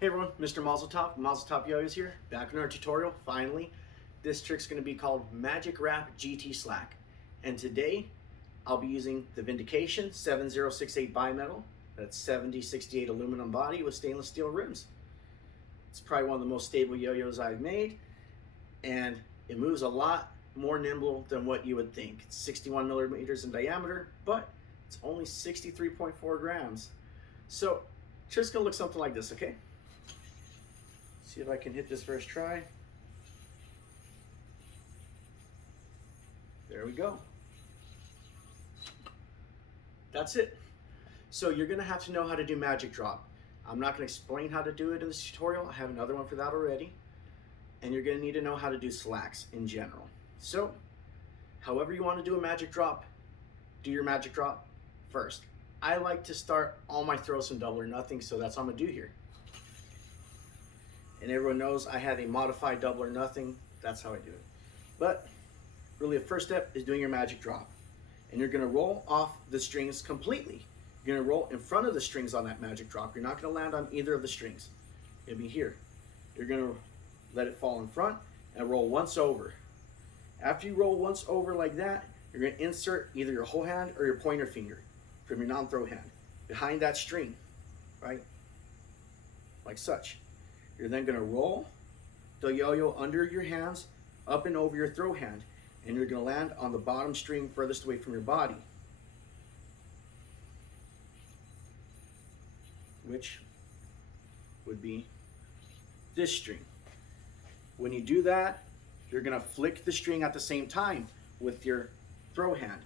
Hey everyone, Mr. Mazel Tov Yoyo's here, back in our tutorial, finally. This trick's going to be called Magic Wrap GT Slack. And today, I'll be using the Vindication 7068 bimetal. That's 7068 aluminum body with stainless steel rims. It's probably one of the most stable yo-yos I've made, and it moves a lot more nimble than what you would think. It's 61 millimeters in diameter, but it's only 63.4 grams. So, trick's going to look something like this, okay? See if I can hit this first try. There we go. That's it. So you're gonna have to know how to do magic drop. I'm not gonna explain how to do it in this tutorial. I have another one for that already. And you're gonna need to know how to do slacks in general. So, however you wanna do a magic drop, do your magic drop first. I like to start all my throws from double or nothing, so that's what I'm gonna do here. And everyone knows I have a modified double or nothing. That's how I do it. But really the first step is doing your magic drop. And you're gonna roll off the strings completely. You're gonna roll in front of the strings on that magic drop. You're not gonna land on either of the strings. It'll be here. You're gonna let it fall in front and roll once over. After you roll once over like that, you're gonna insert either your whole hand or your pointer finger from your non-throw hand behind that string, right? Like such. You're then gonna roll the yo-yo under your hands, up and over your throw hand, and you're gonna land on the bottom string furthest away from your body, which would be this string. When you do that, you're gonna flick the string at the same time with your throw hand,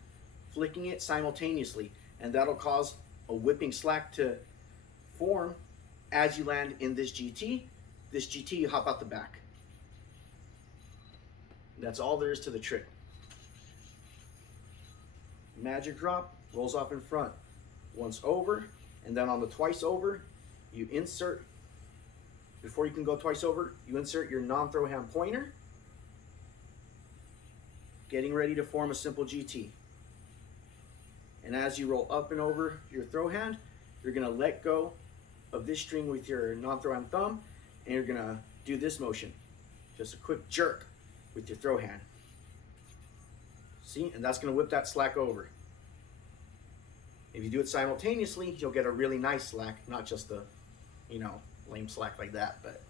flicking it simultaneously, and that'll cause a whipping slack to form as you land in this GT. This GT, you hop out the back. That's all there is to the trick. Magic drop, rolls off in front. Once over, and then on the twice over, you insert, before you can go twice over, you insert your non-throw hand pointer, getting ready to form a simple GT. And as you roll up and over your throw hand, you're gonna let go of this string with your non-throw hand thumb, and you're gonna do this motion, just a quick jerk with your throw hand. See, and that's gonna whip that slack over. If you do it simultaneously, you'll get a really nice slack, not just a, lame slack like that, but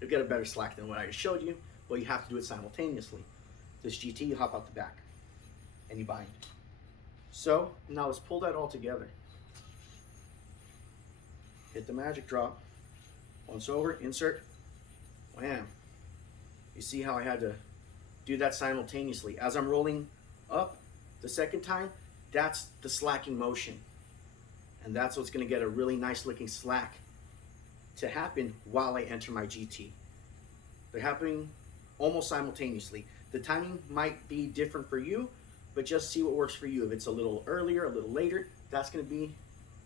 you'll get a better slack than what I just showed you, but you have to do it simultaneously. This GT, you hop out the back, and you bind. So, now let's pull that all together. Hit the magic drop. Once over, insert, wham. You see how I had to do that simultaneously. As I'm rolling up the second time, that's the slacking motion. And that's what's gonna get a really nice looking slack to happen while I enter my GT. They're happening almost simultaneously. The timing might be different for you, but just see what works for you. If it's a little earlier, a little later, that's gonna be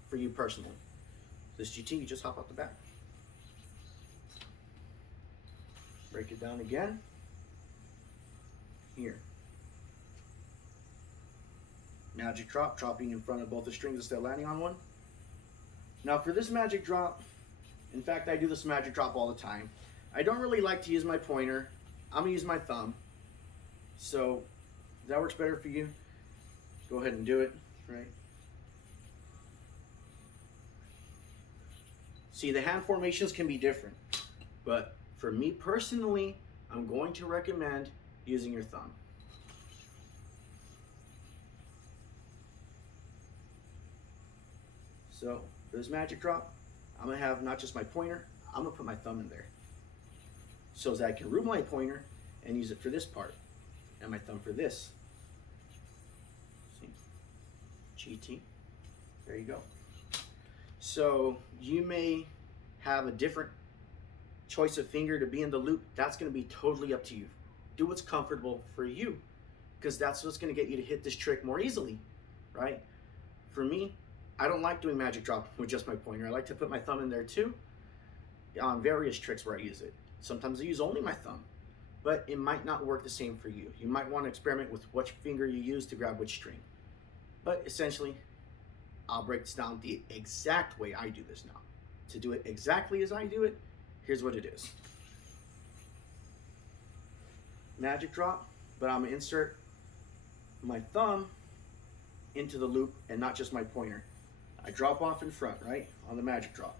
for you personally. This GT, you just hop out the back. Break it down again. Here. Magic drop, dropping in front of both the strings instead of landing on one. Now for this magic drop, in fact I do this magic drop all the time. I don't really like to use my pointer. I'm gonna use my thumb. So if that works better for you, go ahead and do it, right? See, the hand formations can be different, but for me personally, I'm going to recommend using your thumb. So for this magic drop, I'm gonna have not just my pointer, I'm gonna put my thumb in there so that I can root my pointer and use it for this part and my thumb for this. See, GT, there you go. So you may have a different choice of finger to be in the loop. That's gonna be totally up to you. Do what's comfortable for you, because that's what's gonna get you to hit this trick more easily, right? For me, I don't like doing magic drop with just my pointer. I like to put my thumb in there too on various tricks where I use it. Sometimes I use only my thumb, but it might not work the same for you. You might want to experiment with which finger you use to grab which string. But essentially, I'll break this down the exact way I do this now. To do it exactly as I do it, Here's what it is. Magic drop, but I'm gonna insert my thumb into the loop and not just my pointer. I drop off in front, right, on the magic drop.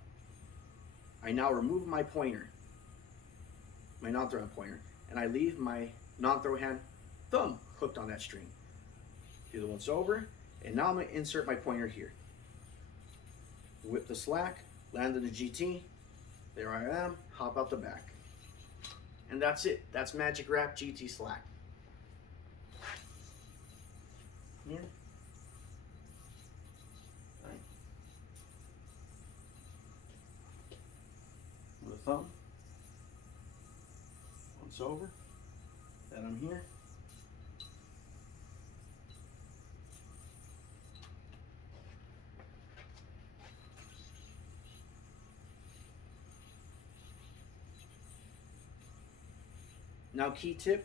I now remove my pointer, my non-throw hand pointer, and I leave my non-throw hand thumb hooked on that string. Do the once over, and now I'm gonna insert my pointer here. Whip the slack, land in the GT, there I am, hop out the back. And that's it, that's Magic Wrap GT slack. Yeah. Right. With a thumb, once over, then I'm here. Now, key tip,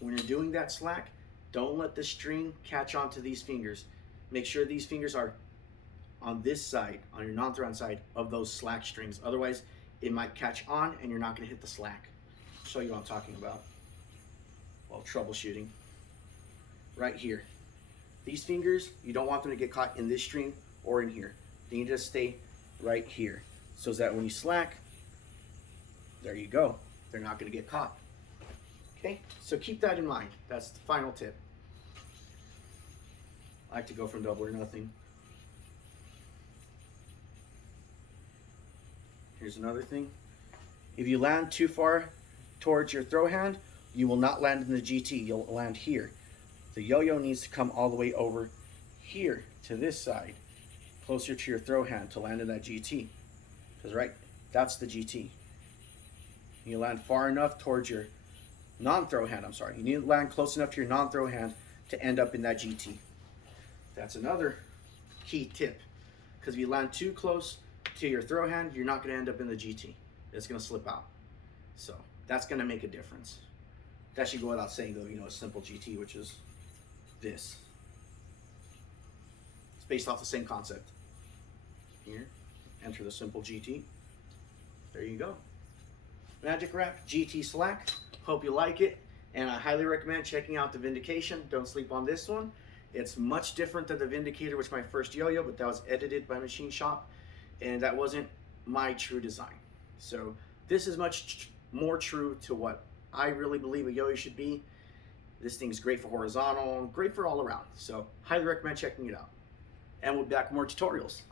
when you're doing that slack, don't let the string catch onto these fingers. Make sure these fingers are on this side, on your non-throw side of those slack strings. Otherwise, it might catch on and you're not gonna hit the slack. I'll show you what I'm talking about while troubleshooting. Right here. These fingers, you don't want them to get caught in this string or in here. They need to stay right here so that when you slack, there you go. They're not gonna get caught. Okay, so keep that in mind. That's the final tip. I like to go from double or nothing. Here's another thing. If you land too far towards your throw hand, you will not land in the GT, you'll land here. The yo-yo needs to come all the way over here to this side, closer to your throw hand to land in that GT. Because right, that's the GT. You land far enough towards your non-throw hand, you need to land close enough to your non-throw hand to end up in that GT. That's another key tip, because if you land too close to your throw hand, you're not going to end up in the GT. It's going to slip out. So that's going to make a difference. That should go without saying, though, you know, a simple GT, which is this. It's based off the same concept. Here, enter the simple GT. There you go. Magic Wrap GT slack. Hope you like it, and I highly recommend checking out the Vindication. Don't sleep on this one. It's much different than the Vindicator, which was my first yo-yo, but that was edited by Machine Shop, and that wasn't my true design. So this is much more true to what I really believe a yo-yo should be. This thing's great for horizontal, great for all around. So highly recommend checking it out. And we'll be back with more tutorials.